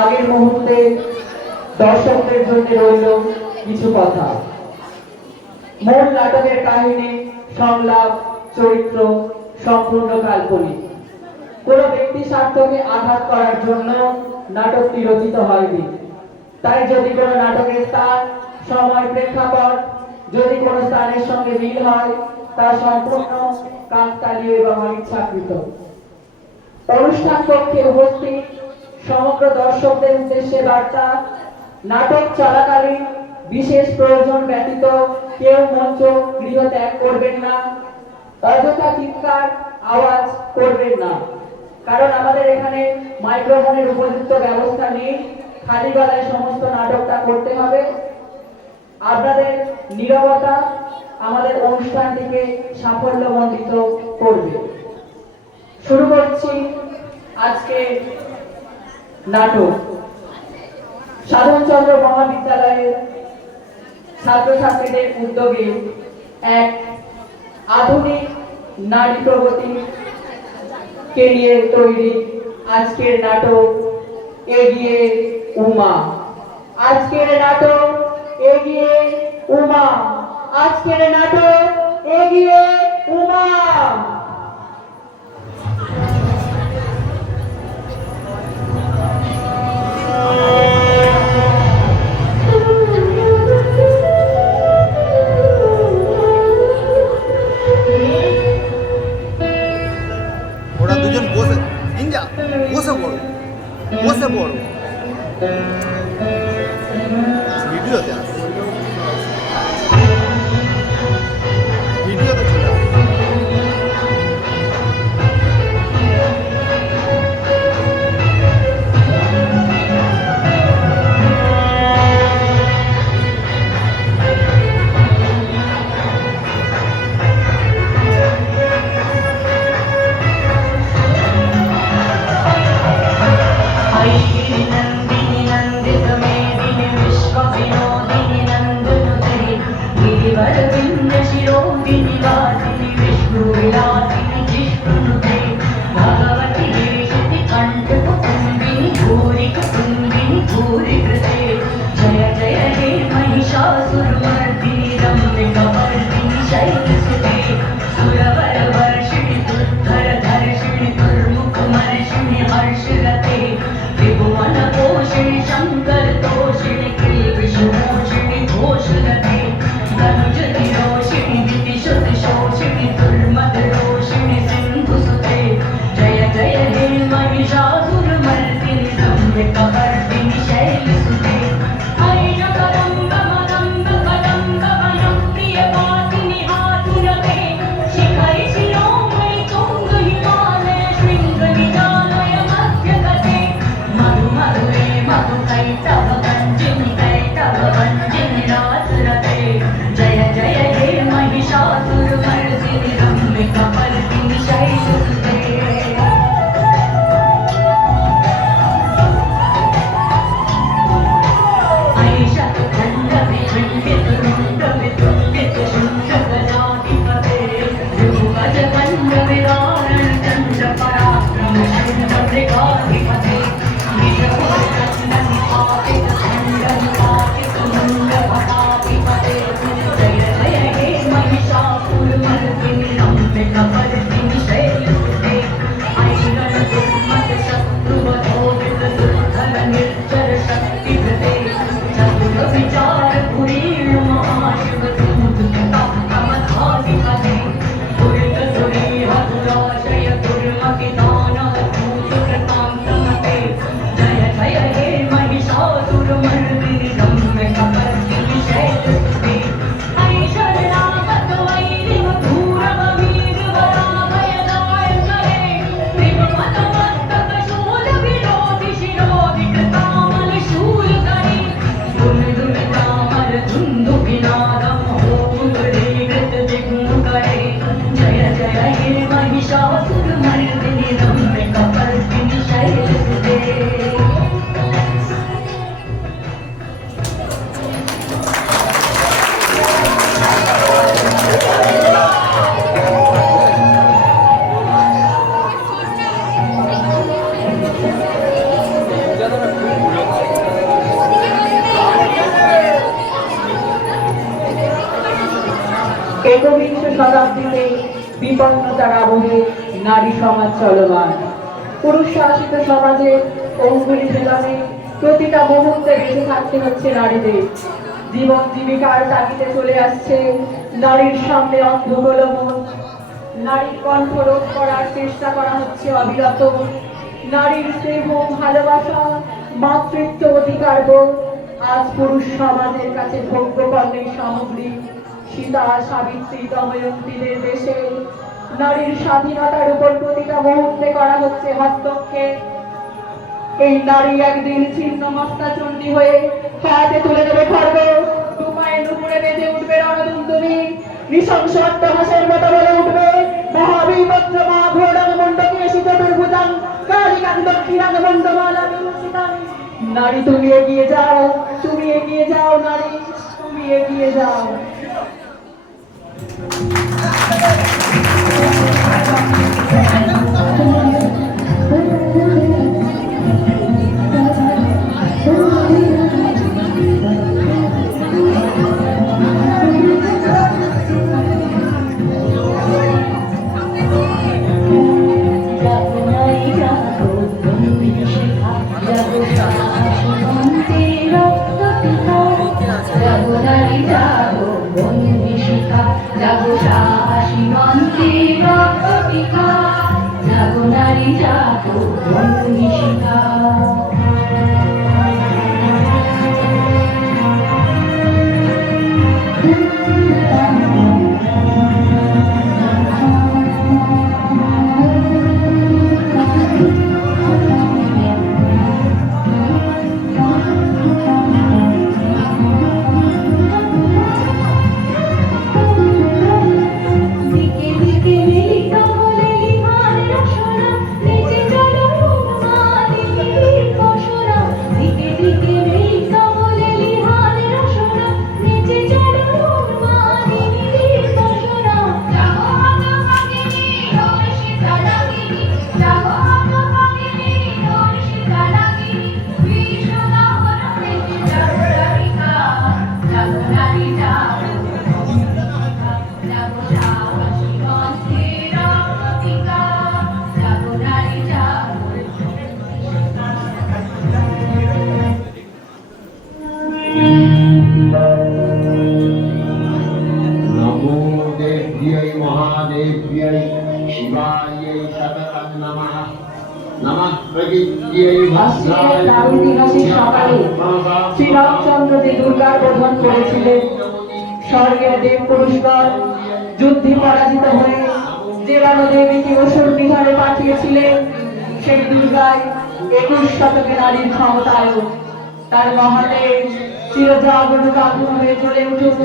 আগের মুহূর্তে দর্শকদের জন্য রইল কিছু কথা। মূল নাটকের কাহিনী, সংলাপ, চরিত্র সম্পূর্ণ কাল্পনিক। কোনো ব্যক্তি স্বার্থকে আঘাত করার জন্য নাটকটি রচিত হয়নি। তাই যদি কোনো নাটকের স্থান, সময়, প্রেক্ষাপট যদি কোনো স্থানের সঙ্গে মিল হয়, তা সম্পূর্ণ কাকতালীয় এবং অনিচ্ছাকৃত। অনুষ্ঠান কক্ষে উপস্থিত সমগ্র দর্শকদের উদ্দেশ্যে বার্তা: নাটক চলাকালীন বিশেষ প্রয়োজন ব্যতীত কেউ মঞ্চ গৃহ ত্যাগ করবেন না। অযথা চিৎকার আওয়াজ করবেন না, কারণ আমাদের এখানে মাইক্রোফোনের উপযুক্ত ব্যবস্থা নেই। খালি গলায় সমস্ত নাটকটা করতে হবে। আপনাদের নীরবতা আমাদের অনুষ্ঠানটিকে সাফল্যমণ্ডিত করবে। শুরু করছি আজকে নাটক। সাধনচন্দ্র মহাবিদ্যালয়ের ছাত্রছাত্রীদের উদ্যোগে এক আধুনিক নারী প্রগতি কে নিয়ে তৈরি আজকের নাটক এগিয়ে উমা। আজকের নাটক এগিয়ে উমা। আজকের নাটক এগিয়ে উমা। ওরা দুজন বসে ইঞ্জা বসে পড়ো, বসে পড়ো। ভিডিওতে আস, ভিডিওতে চলে আস। नंदिनी नंदित मेदिनी विश्व विनोदिनी नंदिनी একবিংশ শতাব্দীতে বিপন্নতার আবহে নারী সমাজ চলমান। পুরুষ শাসিত সমাজে অঙ্গুলি ভেদনে প্রতিটা মুহূর্তে বেঁচে থাকতে হচ্ছে নারীদের। জীবন জীবিকার তাগিদে চলে আসছে নারীর সামনে অন্ধকলমন। নারীর কণ্ঠ রোধ করার চেষ্টা করা হচ্ছে অবিরত। নারীর স্নেহ, ভালোবাসা, মাতৃত্ব, অধিকার বোধ আজ পুরুষ সমাজের কাছে ভোগ্য পণ্যের সামগ্রী। সীতা, সাবিত্রী, দময়ন্তীদের দেশে নারীর স্বাধীনতার উপর প্রতিটা মুহূর্তে করা হচ্ছে হস্তক্ষেপ। এই নারী একদিন ছিন্ন মস্তা চণ্ডী হয়ে হাতে তুলে দেবে খড়গ, দুপায়ে নুপুরে বেঁধে উঠবে রণদুন্দুভি, নৃশংস অট্টহাসের মতো বলে উঠবে মহাবীরভদ্র মহাঘোড়াং মণ্ডকেশি চতুর্ভুজাং কালিকাং দক্ষিণাং মণ্ডমালা বিভূষিতাং। নারী তুমি এগিয়ে যাও, তুমি এগিয়ে যাও, নারী তুমি এগিয়ে যাও। শ্রীরামচন্দ্র যে দুর্গার বোধন করেছিলেন, স্বর্গের দেব পুরুষগণ যুদ্ধে পরাজিত হয়ে যে রণদেবীকে অসুর নিধানে পাঠিয়েছিলেন, সেই দুর্গায় 21 শতকে নারীর ক্ষমতায় তার মহাদেব চিরজাগরুক আগুন হয়ে জ্বলে উঠুক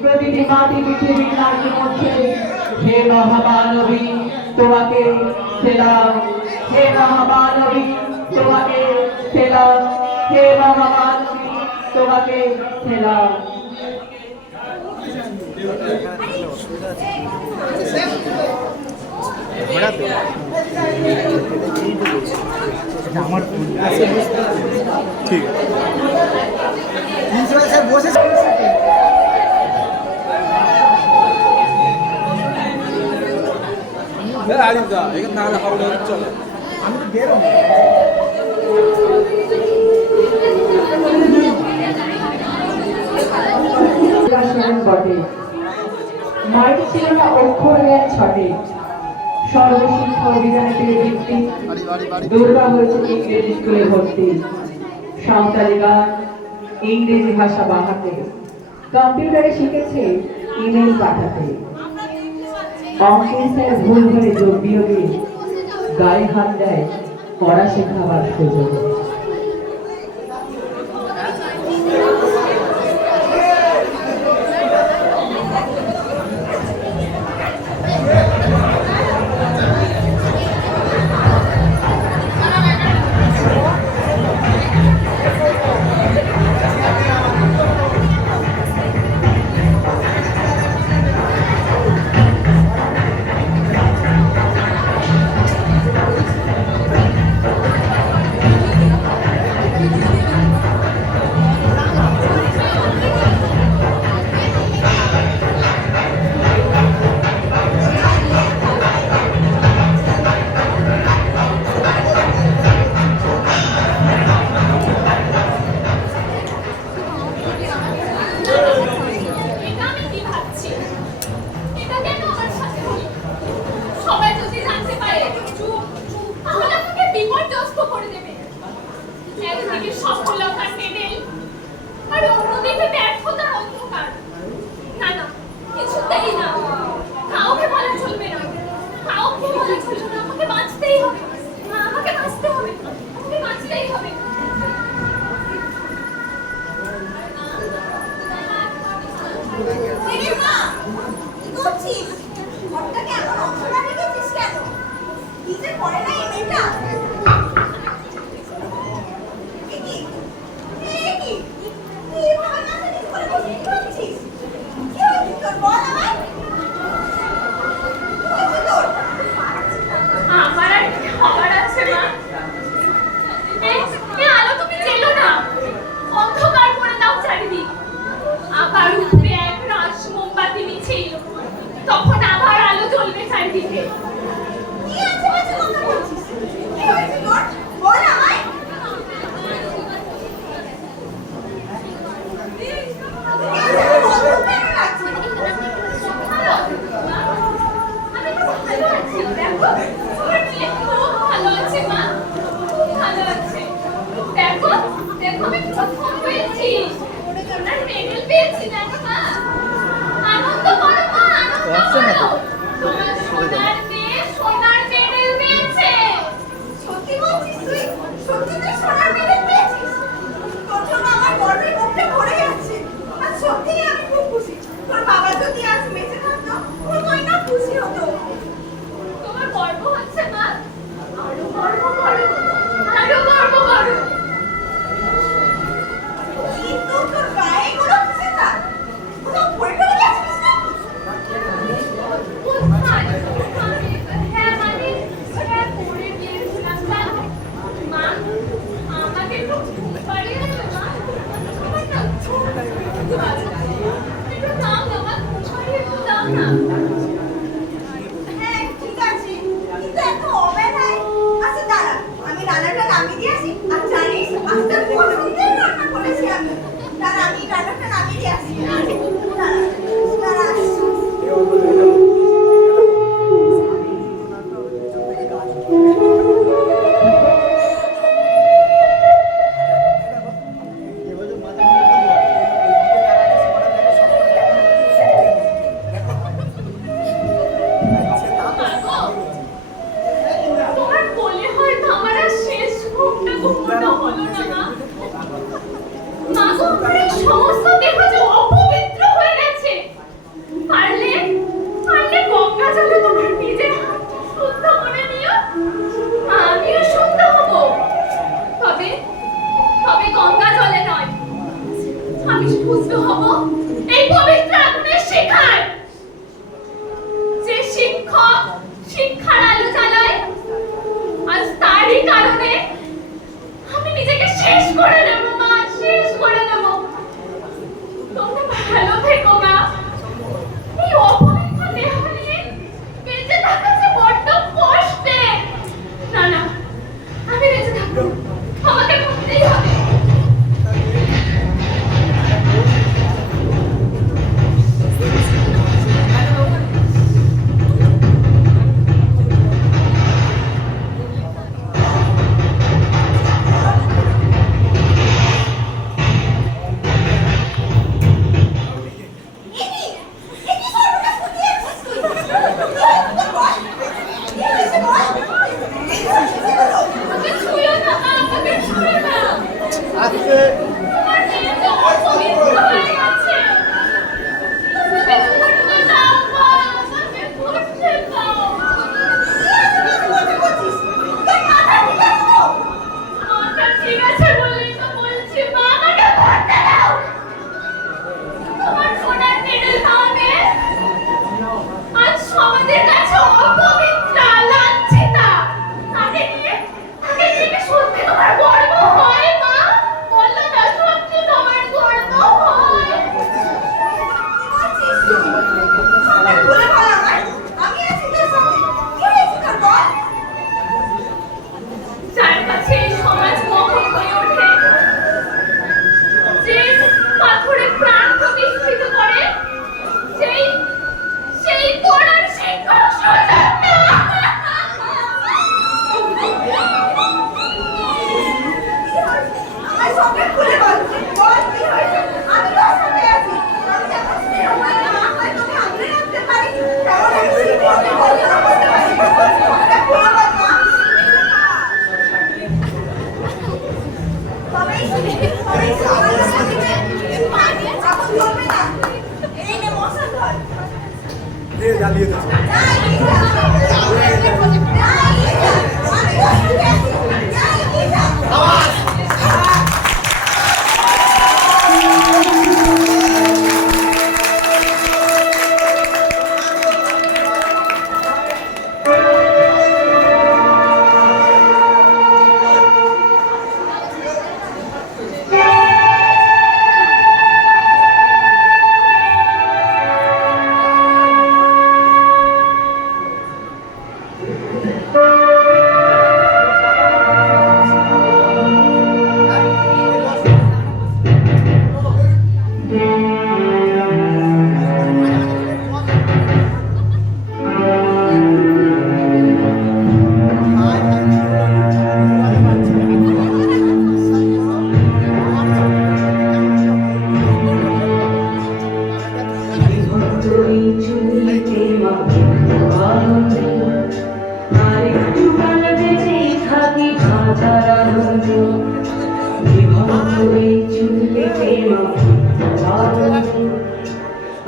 প্রতিটি মাটি পৃথিবীর নারীর মধ্যে। হে মহামানবী, তোমাকে সেলাম। হে মহামানবী, তোমাকে সেলাম। হে মহামানবী, তোমাকে সেলাম। আমার ঠিক আছে বসে আরিফদা এখানে না হলে চলে আমি তো বেরো বটে মাটি ছিল না অক্ষর জ্ঞান ছটে। সর্বশিক্ষা অভিযানের ভিত্তি দুর্গা হয়েছে ইংরেজি স্কুলে ভর্তি। সাঁওতালি গান, ইংরেজি ভাষা বাহাতে, কম্পিউটারে শিখেছে ইমেল পাঠাতে। অঙ্কের স্যার ভুল ধরে যোগ বিয়োগে গায়ে হাত দেয় পড়া শেখাবার সুযোগে। একদিকে সফলতার মেডেল আর অন্যদিকে ব্যর্থতার অন্ধকার। না না, কিছুতেই না, কাউকে বলা চলবে না, কাউকে বলা চলবে না। আমাকে বাঁচতেই হবে, আমাকে বাঁচতে হবে, আমাকে বাঁচতেই হবে। মা, কি করছিস? ঘরটাকে এমন অন্ধকার রেখেছিস কেন? নিচে পড়ে না এই মেয়েটা? এ কি? এ কি? তুই এভাবে মাথা নিচু করে বসে কি ভাবছিস? কি হয়েছে তোর? বল আমায়। কি হয়েছে তোর? আমার আর কি খবর আছে মা? এই আলো তুমি চেলো না, অন্ধকার করে দাও চারিদিক। আবার উঠবে এক রাশ মোমবাতি মিছিল, তখন আবার আলো জ্বলবে চারিদিকে। কি আছে বাজে কথা বলছিস? কি হয়েছে তোর? বল আমায়। কি হয়েছে? বল, কেন লাগছে? আমি তো ভালো আছি, দেখো তোমার মেয়ে খুব ভালো আছে মা, খুব ভালো আছে। দেখো দেখো আমি প্রথম হয়েছি, সোনার মেডেল পেয়েছি, দেখো মা। আনন্দ করো মা, আনন্দ করো। তোমার সোনার মেয়ে সোনার মেডেল পেয়েছে। সত্যি বলছিস তুই? সত্যি তুই সোনার মেডেল পেয়েছিস? তোর জন্য আমার গর্বে বুকটা ভরে যাচ্ছে। আর সত্যিই আমি খুব খুশি। তোর বাবা যদি আজ বেঁচে থাকতো, কতই না খুশি হতো। তোমার গর্ব হচ্ছে মা? আরো গর্ব করো, আরো গর্ব করো। কিন্তু তোর গায়ে কোনো খুশি না। কোথাও পড়ে টরে গেছিস নাকি? কোথায়? হ্যাঁ মানে হ্যাঁ পড়ে গিয়েছিলাম জানো মা। আমাকে একটু ঘুম পাড়িয়ে দেবে মা? আমার না ঘুম পাচ্ছে। একটু দাও না মা, ঘুম পাড়িয়ে একটু দাও না। হ্যাঁ, ঠিক আছে। কিন্তু এত অবেলায়। আচ্ছা দাঁড়া, আমি রান্নাটা নামিয়ে দিয়ে আসি। আর জানিস, আজকে কোন সুন্দর রান্না করেছি আমি। দাঁড়া, আমি রান্নাটা নামিয়ে দিয়ে আসি। দাঁড়া, দাঁড়া আসছি। মাগো, তোমার কোলে হয়তো আমার আর শেষ ঘুমটা ঘুমানো হলো না মা। মাগো, আমার এই সমস্ত দেহ যে অপবিত্র হয়ে গেছে। পারলে পারলে সবাই সাবান লাগাবে, আগুন ধরবে না। এই নে মশা ধর। জ্বালিয়ে দাও।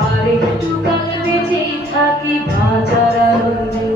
আরেকটু কাল বেঁচেই থাকি ভাজার আনন্দে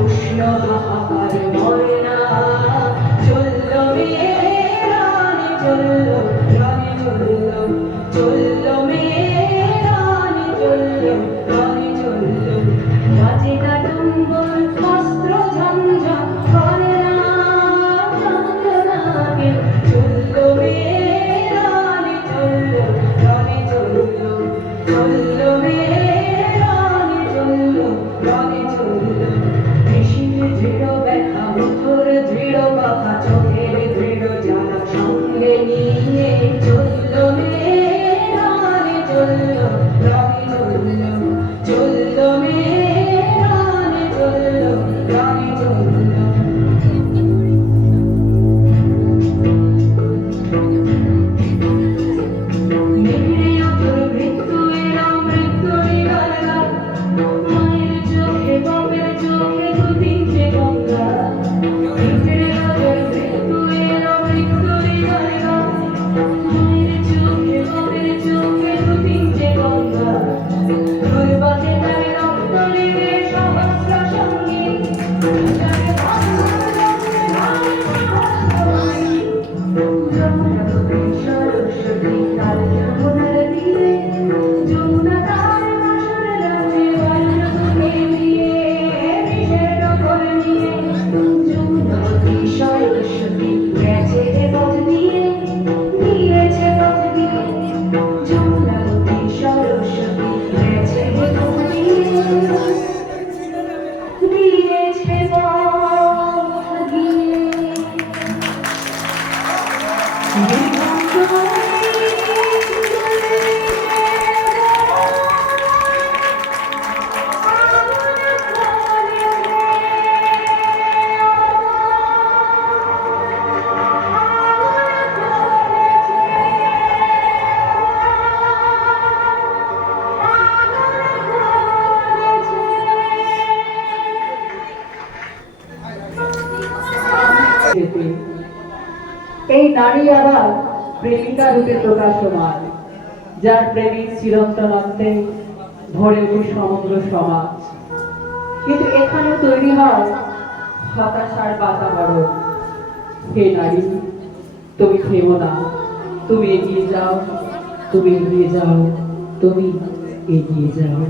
উষ্ণ হাহাকার মরে না চলল মেয়ে রানী চলল রানী চলল চলল মেয়ে রানী চলল রানী চলল বাজে কাটুম্বর অস্ত্র ঝঞ্ঝা করে না চলল মেয়ে রানী চলল রানী চলল চলল মেয়ে রানী চলল রানী চলল দৃঢ় ব্যথা মুঠোর দৃঢ় বাঁকা চোখের দৃঢ় যেতে। এই নারী আবার প্রেমিকা রূপে প্রকাশমান, যার প্রেমিক চিরন্তনত্বে ভরে উঠে সমগ্র সমাজ। কিন্তু এখানে তৈরি হয় হতাশার বাতাবরণ। হে নারী, তুমি থেমো না, তুমি এগিয়ে যাও, তুমি এগিয়ে যাও, তুমি এগিয়ে যাও।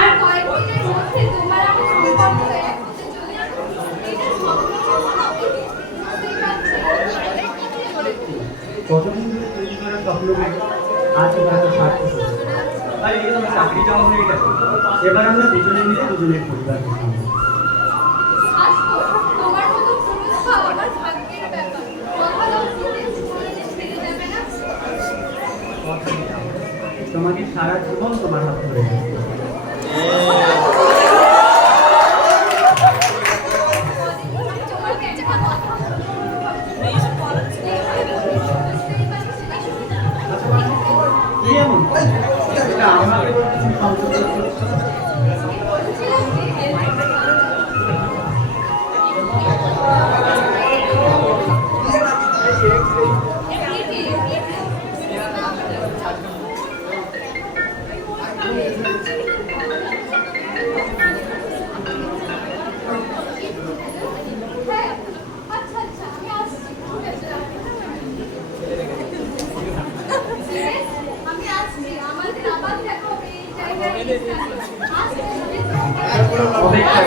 আর কয়েকদিনের মধ্যে তোমার আমার সম্পর্ক এক হতে চলেছে। এটা সম্পর্ক বুঝতেই পারছি। কতদিন ধরে তৈরি করা স্বপ্নকে আজ হয়তো সার্থক হলো। ভাই এই আমার চাকরিটাও হয়ে গেছে, এবার আমরা দুজনে মিলে দুজনের পরিবারকে সামলাবো। আজ তো তোমার মতো পুরুষ পাওয়া আমার ভাগ্যের ব্যাপার। কথা দাও কোনোদিন ছেড়ে যাবে না। তোমাকে সারা জীবন তোমার হাত ধরে রাখবো। তোমার কাছে কথা বুঝতেই পারছি। কি এমন? এটা আমাকে তুমি সংযুক্ত করছো। আচ্ছা আচ্ছা আমি আসছি। ঠিক আছে, আমি আসছি। আমাদের আবার দেখা হবে এই জায়গায়। অপেক্ষা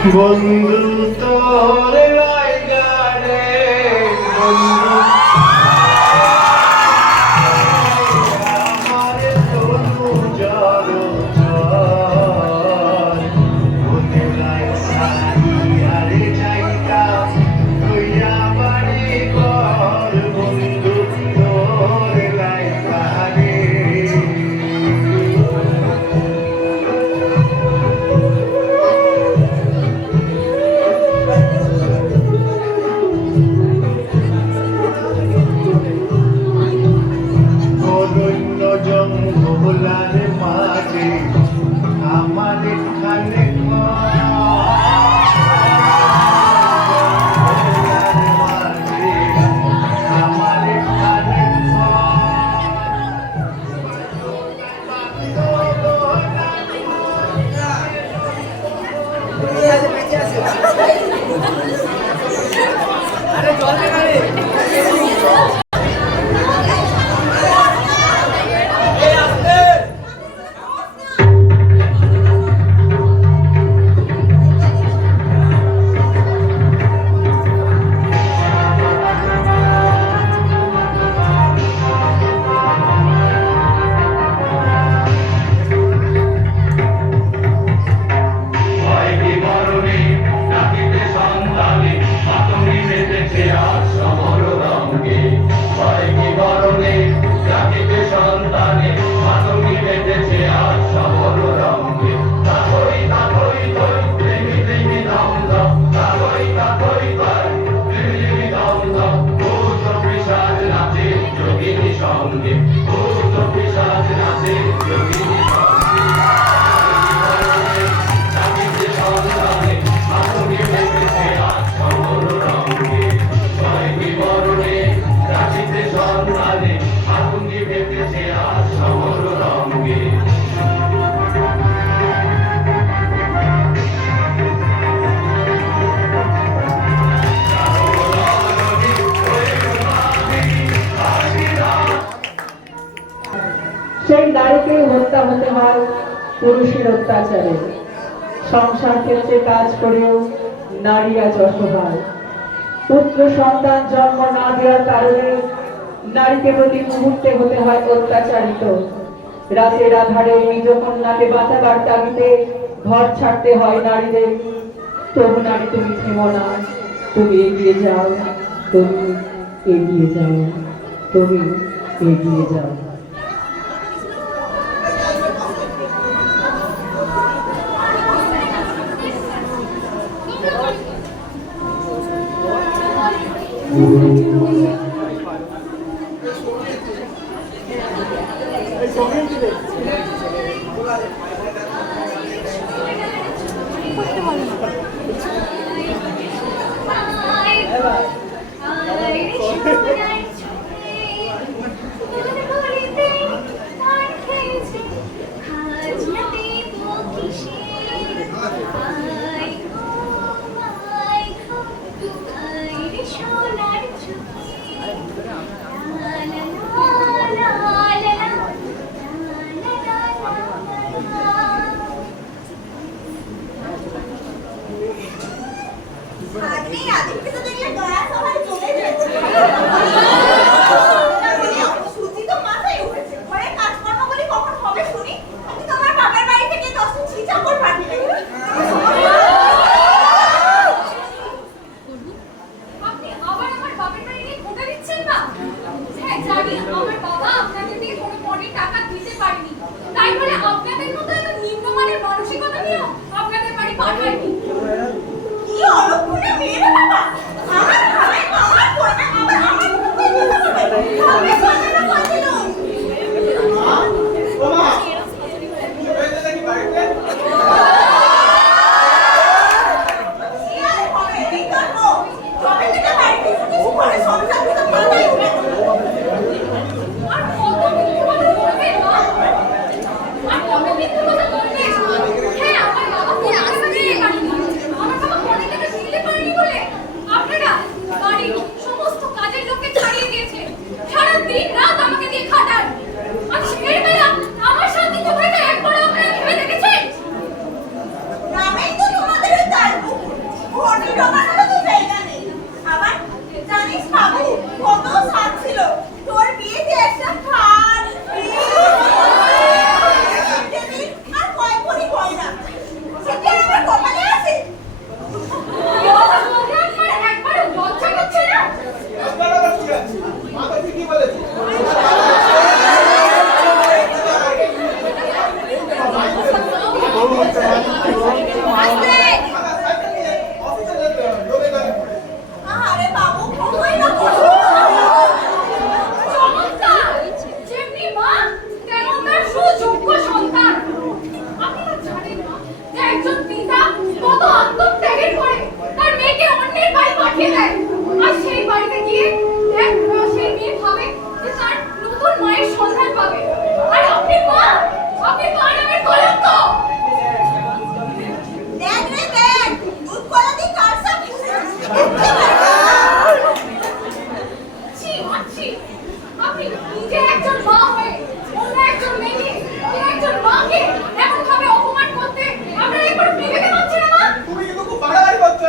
বন্ধু তোর লাইগারে বন্ধু আমার তনু জর জর মনে লাই সাইয়ারে যাইতা কইয়া বাড়ি ঘর বন্ধু তোর লাইগারে অরণ্য জঙ্গলার মাঝে আমার এখানে আমার এখানে সেই নারীকে হত্যা হতে হয় পুরুষের অত্যাচারে। সংসার ক্ষেত্রে কাজ করেও নারী আজ অসহায়। পুত্র সন্তান জন্ম না দেওয়ার কারণে নারীকে প্রতি মুহূর্তে হতে হয় অত্যাচারিত। রাতের আধারে নিজ কন্যাকে বাঁচাবার তাগিদে ঘর ছাড়তে হয় নারীদের। তবু নারী তুমি থেমো না, তুমি এগিয়ে যাও, তুমি এগিয়ে যাও, তুমি এগিয়ে যাও। আজকেই আদিত্যকে তো দেখলে দয়া সবাই চলে যাচ্ছে। সুচি তো মাথায় উঠেছে। ঘরে কাজকর্ম বলি কখন হবে শুনি? আমি তো আমার বাবার বাড়ি থেকে 10টা ছিচাকর পাঠিয়ে দেবো। আপনি আবার আমার বাবার বাড়ি নিয়ে খোঁটা দিচ্ছেন না? হ্যাঁ জানি আমার বাবা আপনাদের দিয়ে কোনো পণের টাকা দিতে পারেনি, তাই বলে আপনাদের মতো এত নিম্নমানের মানসিকতা নিয়েও আপনাদের বাড়ি পাঠায়নি। কি অলক্ষণে মেয়ে রে বাবা! আমার ঘরে আমার করবে আবার আমার মুখে হবে। আর আপনি মা নামের কলঙ্ক। দেখ রে দেখ, দুধ কলা দিয়ে কার সব ছি, ছি। আপনি নিজে একজন মা হয়ে অন্য একজন মেয়েকে, অন্য একজন মাকে এমন ভাবে অপমান করতে আপনারা একবার বিবেকে পাচ্ছে না মা? তুমি কিন্তু খুব বাড়াবাড়ি করছো।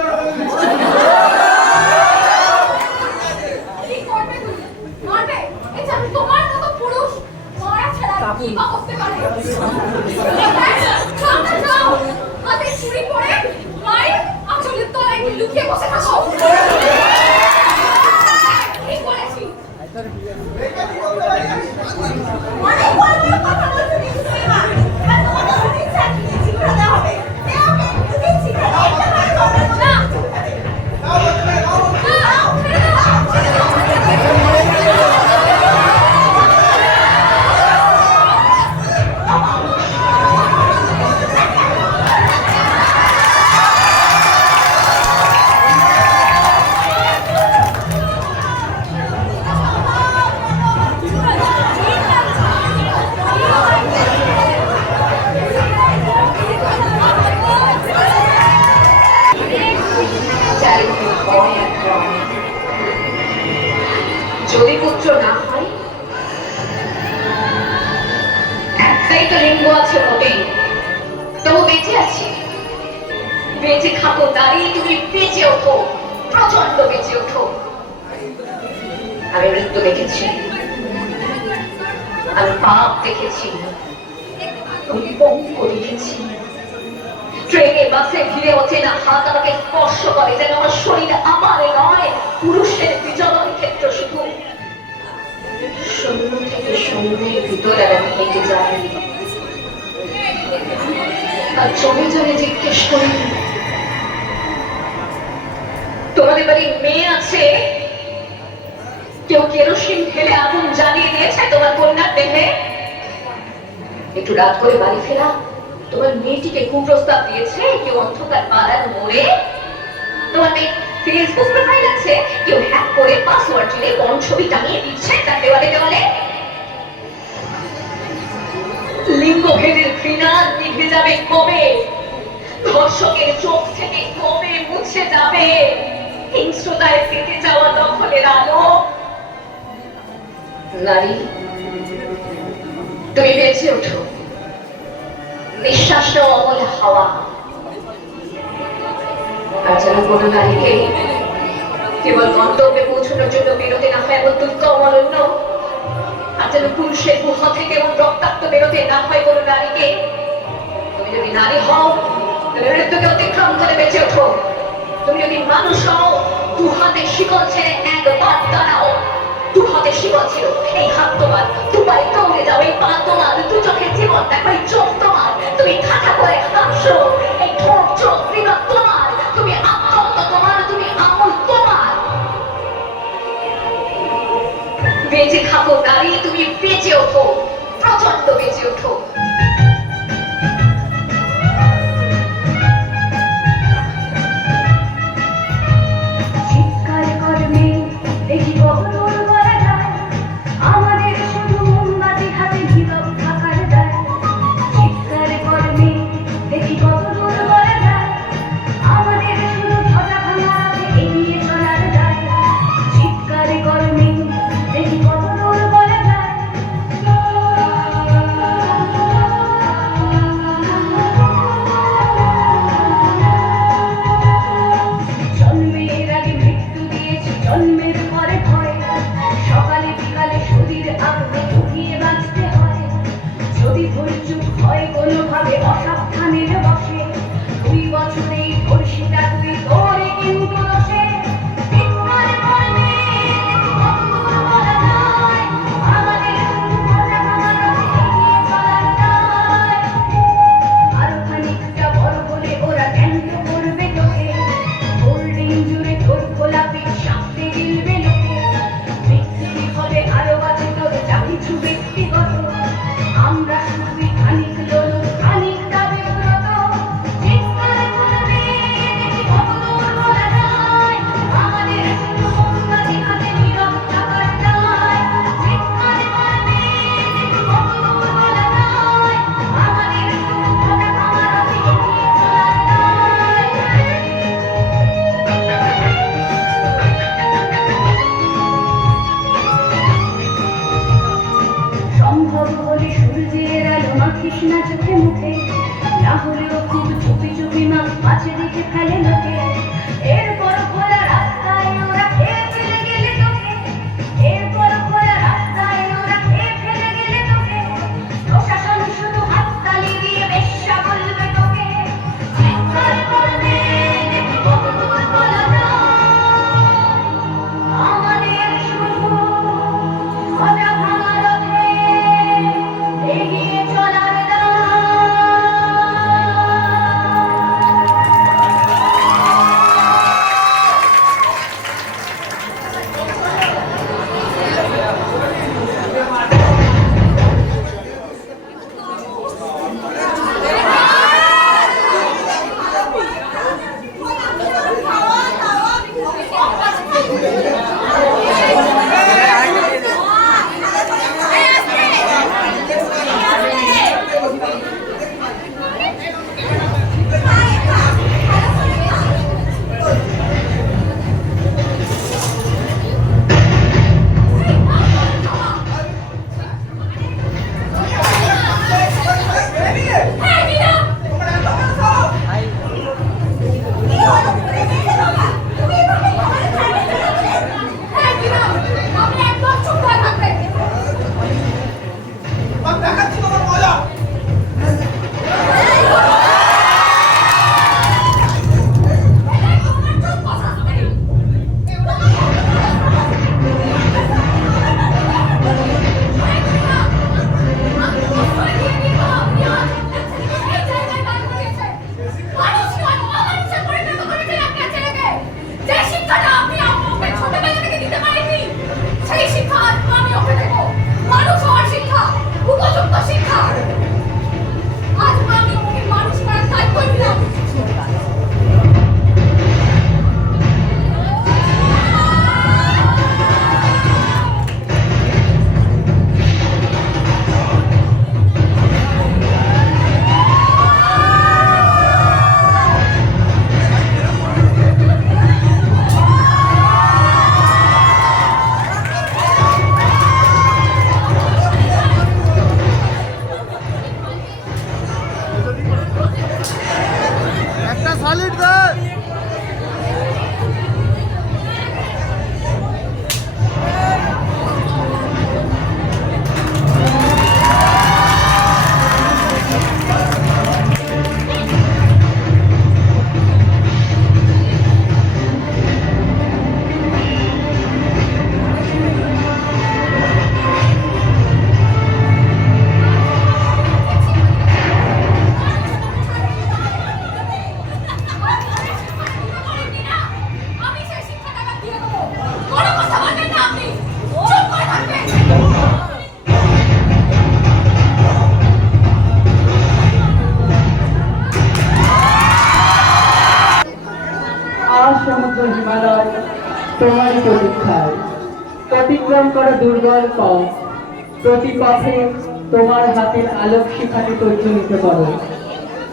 কি করবে তুমি? মারবে? এটা তোমার মতো পুরুষ মায়া ছাড়া কি বা করতে পারে? যাও না, যাও। হাতে চুরি পরে মায়ের আঁচলের তলায় গিয়ে লুকিয়ে বসে থাকো। ঠিক বলেছি। অনেক বড় বড় কথা বলছো কিন্তু তুমি মা। আর তোমাকে উচিত চাকরি শিক্ষা হবে। দেওকে উচিত শিক্ষা দাও। একটা বার করবে না। যদি পুত্র না হয়, একটাই তো লিঙ্গ আছে বটে, তবু বেঁচে আছি। বেঁচে থাকো দাঁড়িয়ে, তুমি বেঁচে ওঠো, প্রচন্ড বেঁচে ওঠো। আমি মৃত্যু দেখেছি, আমি পাপ দেখেছি, আমি পঙ্ক দেখেছি। ট্রেনে বাসে ভিড়ে অচেনা হাত আমাকে স্পর্শ করে, যেন আমার শরীর আমার নয়, পুরুষের বিচরণ ক্ষেত্র। শুধু শূন্য থেকে শূন্যের ভিতরে আমি হেঁটে যাই, আর জমে জমে জিজ্ঞেস করি, তোমাদের বাড়ি মেয়ে আছে? কেউ কেরোসিন ঢেলে আগুন জ্বালিয়ে দিয়েছে তোমার কন্যার দেহে? একটু রাত করে বাড়ি ফেরা তোমার মেয়েটিকে কুপ্রস্তাব দিয়েছে কেউ অন্ধকার পাড়ার মোড়ে? তোমার মেয়ে ফেসবুক প্রোফাইল আছে, কেউ হ্যাক করে পাসওয়ার্ড জেনে কোন ছবি টাঙিয়ে দিচ্ছে তার দেওয়ালে দেওয়ালে? লিঙ্গভেদের ঘৃণা নিভে যাবে কবে? ধর্ষকের চোখ থেকে কবে মুছে যাবে হিংস্রতায় পেতে যাওয়া দখলের আলো? নারী, তুমি বেঁচে ওঠো, নিঃশ্বাসটাও অমল হাওয়া। আর যেন কোনো নারীকে কেবল গন্তব্যে পৌঁছানোর জন্য বেরোতে না হয় এমন দুর্গম অরণ্য, আর যেন পুরুষের গুহা থেকে এমন রক্তাক্ত বেরোতে না হয় কোনো নারীকে। তুমি যদি নারী হও, তাহলে মৃত্যুকে অতিক্রম করে বেঁচে ওঠো। তুমি যদি মানুষ হও, দু হাতে শিকল ছেড়ে একবার দাঁড়াও। দু হাতে শিকল ছিল, এই হাত তোমার, দু পায়ে দৌড়ে যাও, এই পা তোমার, দু চোখের জীবন দেখো, এই চোখ তোমার, তুমি ঠাঠা করে হাসো, এই ঠোঁট চোখ হৃদয় তোমার, তুমি আত্মন্ত তোমার, তুমি আমল তোমার। বেঁচে থাকো নারী, তুমি বেঁচে ওঠো, প্রচন্ড বেঁচে ওঠো। একটা সলিড দে। আমি সেই শিক্ষা টাকা দিয়ে দেবো। কোনো কথা বলবেন না আপনি। চুপ করে থাকবেন। আর সমুদ্র হিমালয় তোমারই প্রতীক্ষায় অতিক্রম করো দুর্বল পথ, প্রতি পথে তোমার হাতের আলোক শিখাকে প্রজ্বলিত করো।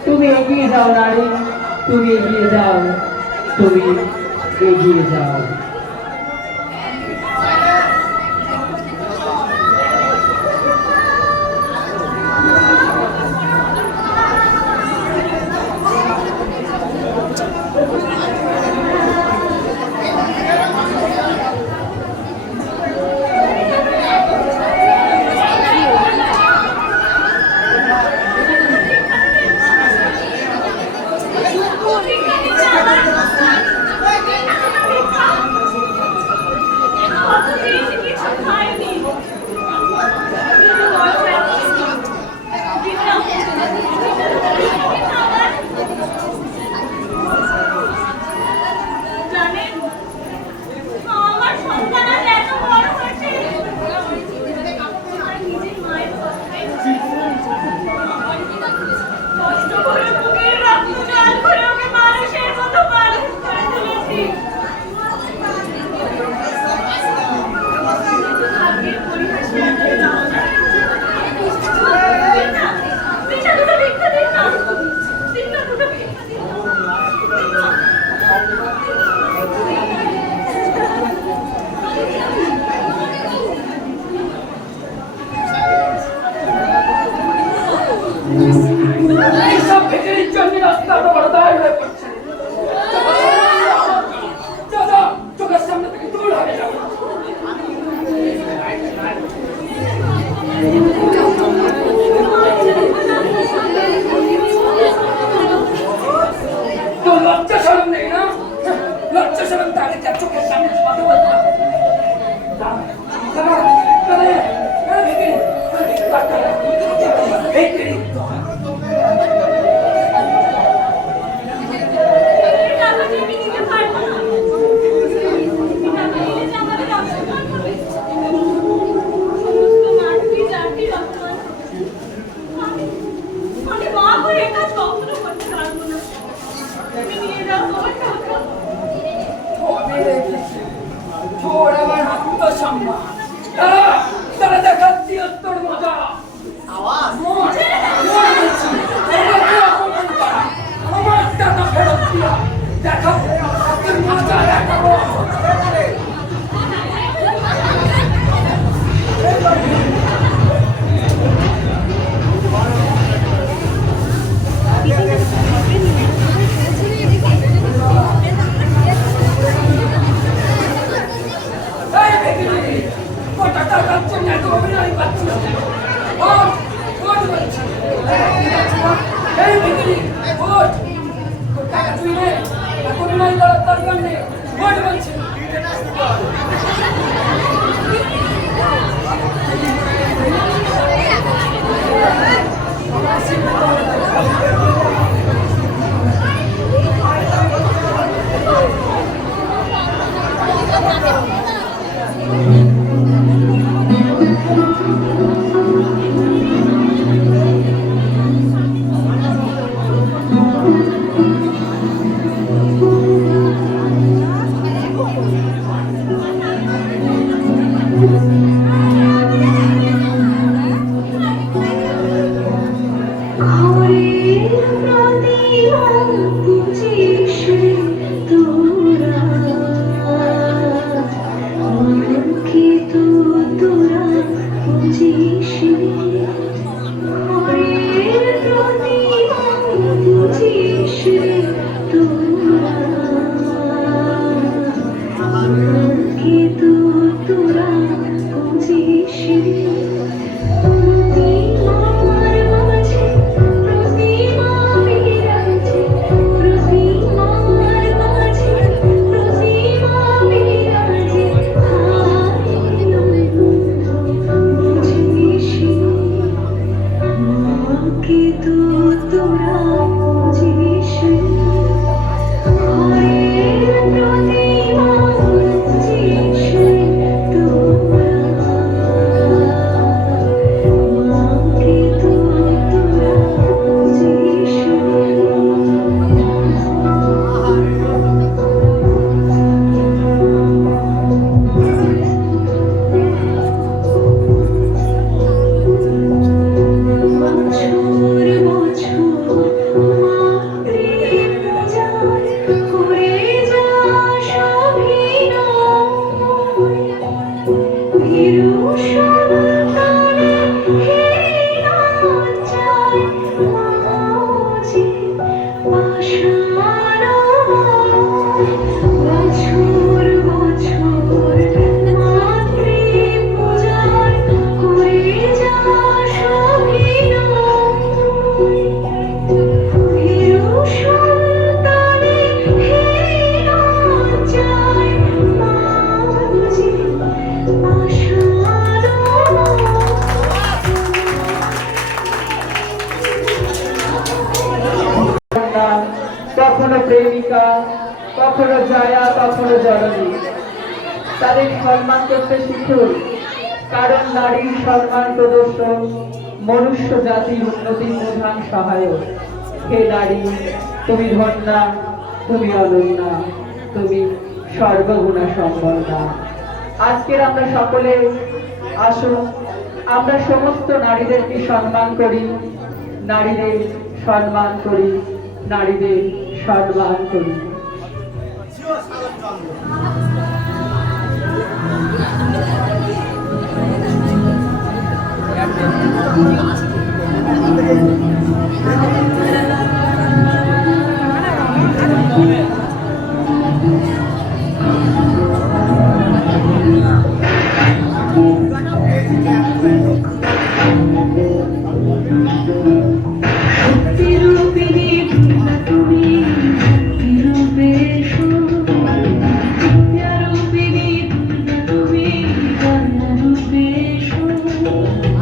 তুমি এগিয়ে যাও নারী, তুমি এগিয়ে যাও, তুমি এগিয়ে যাও। এইসব ভিখিরির জন্য রাস্তাটা বড় দায় হয়ে পড়ছে। দাদা, চোখের সামনে থেকে দূর হয়ে যাও। তো লজ্জা শরম নেই না? লজ্জা শরম তাহলে যা চোখের সামনে কথা বলতে হবে। অসম্মান। তারা তারা দেখাচ্ছি তোর মজা। আওয়াজ মোট বলছি, আমাকে অপমান করা, আমার টাকা ফেরত দিয়া দেখাবো, তোর মজা দেখাবো। এই বেগুনি, কটা টাকার জন্য এত অভিনয় পাচ্ছিস কেন? ওঠ, ওঠ বলছি। এই বেগুনি, ওঠ। তোর টাকা তুই নে, আর অভিনয় করার দরকার নেই। ওঠ বলছি। কখনো প্রেমিকা, কখনো জায়া, কখনো জননী। তাদের সম্মান করতে শিখুন, কারণ নারীর সম্মান প্রদর্শন মনুষ্য জাতির উন্নতির প্রধান সহায়ক। হে নারী, তুমি ধন্যা, তুমি অনন্যা, তুমি সর্বগুণা সম্পন্না। আজকের আমরা সকলে আসুন, আমরা সমস্ত নারীদেরকে সম্মান করি, নারীদের সম্মান করি, নারীদের সম্মান করি।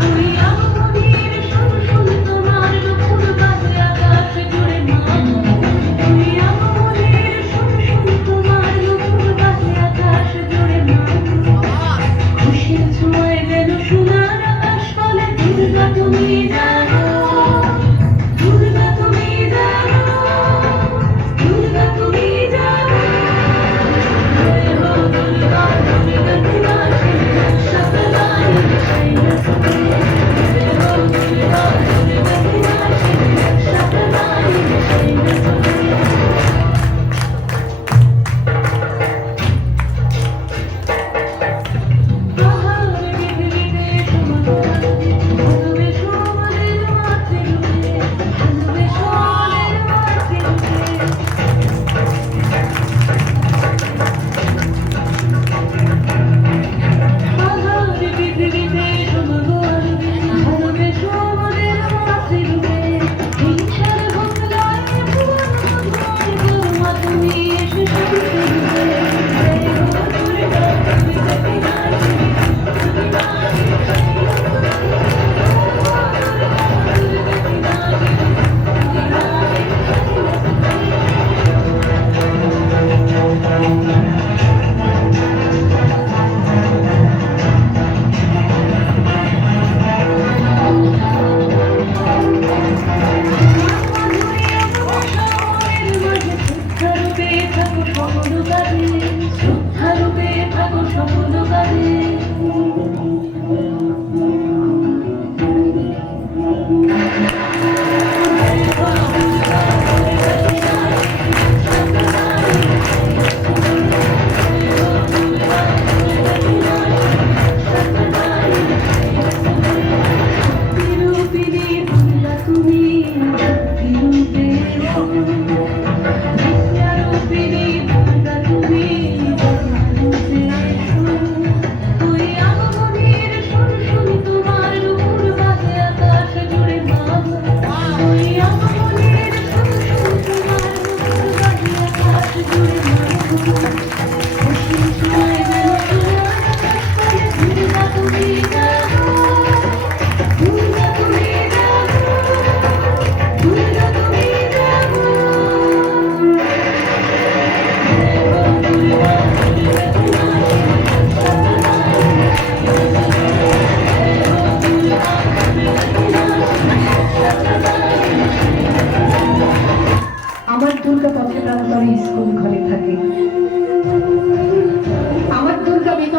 তুমি আমাদের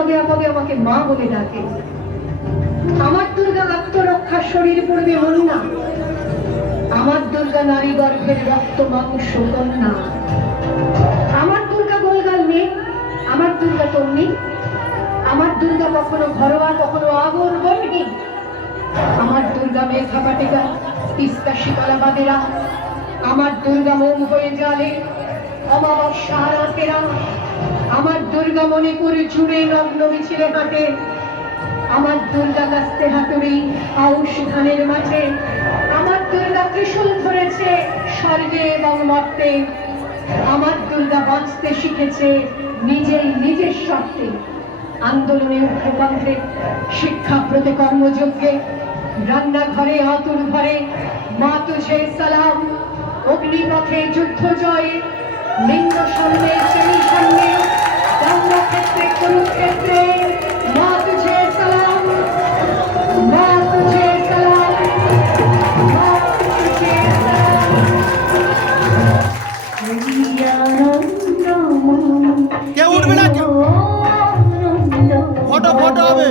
বিপদে আপদে আমাকে মা বলে ডাকে। আমার দুর্গা আত্মরক্ষার শরীর পড়বে মন্না, আমার দুর্গা নারী গর্ভের রক্ত মাংস কন্যা। আমার দুর্গা গোলগাল মেয়ে, আমার দুর্গা তন্নি, আমার দুর্গা কখনো ঘরোয়া কখনো আগুন বন্যি। আমার দুর্গা মেঘা পাটিকা তিস্তা শীতলা বাদেরা, আমার দুর্গা মোম হয়ে জালে অমাবস্যা রাতেরা। আমার দুর্গা মণিপুর জুড়ে নগ্ন মিছিলে হাঁটে, আমার দুর্গা কাস্তে হাতুড়ি আউশ ধানের মাঠে। আমার দুর্গা ত্রিশূল ধরেছে স্বর্গে এবং মর্তে, আমার দুর্গা বাঁচতে শিখেছে নিজেই নিজের স্বার্থে। আন্দোলনে উগ্রপন্থে, শিক্ষাব্রতে কর্মযজ্ঞে, রান্নাঘরে আতুর ঘরে মা তুঝে সালাম। অগ্নিপথে যুদ্ধ জয়ে, লিঙ্গ সামনে শ্রেণী সামনে, ধর্মক্ষেত্রে কুরুক্ষেত্রে মা তুঝে সালাম, মা তুঝে সালাম, মা তুঝে সালাম। কেউ উঠবে না, কেউ ফটো ফটো হবে।